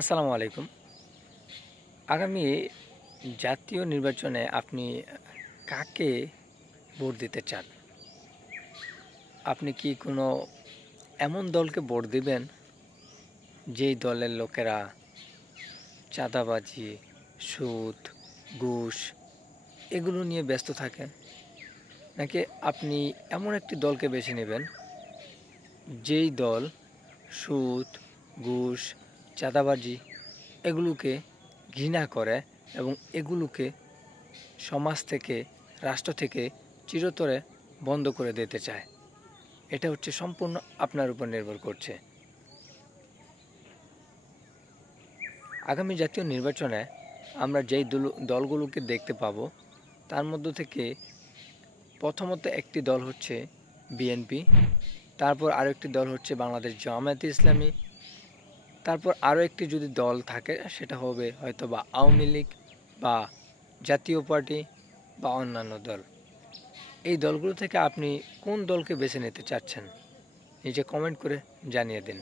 আসসালামু আলাইকুম। আগামী জাতীয় নির্বাচনে আপনি কাকে ভোট দিতে চান? আপনি কি কোনো এমন দলকে ভোট দিবেন যেই দলের লোকেরা চাঁদাবাজি, সুদ, ঘুষ এগুলো নিয়ে ব্যস্ত থাকে? নাকি আপনি এমন একটি দলকে বেছে নেবেন যেই দল সুদ, ঘুষ, চাঁদাবাজি এগুলোকে ঘৃণা করে এবং এগুলোকে সমাজ থেকে, রাষ্ট্র থেকে চিরতরে বন্ধ করে দিতে চায়? এটা হচ্ছে সম্পূর্ণ আপনার উপর নির্ভর করছে। আগামী জাতীয় নির্বাচনে আমরা যেই দলগুলোকে দেখতে পাবো তার মধ্য থেকে প্রথমত একটি দল হচ্ছে বিএনপি, তারপর আরও একটি দল হচ্ছে বাংলাদেশ জামায়াতে ইসলামী, তারপর আরও একটি যদি দল থাকে সেটা হবে হয়তোবা আওয়ামী লীগ বা জাতীয় পার্টি বা অন্যান্য দল। এই দলগুলো থেকে আপনি কোন দলকে বেছে নিতে চাচ্ছেন? নিজে কমেন্ট করে জানিয়ে দিন।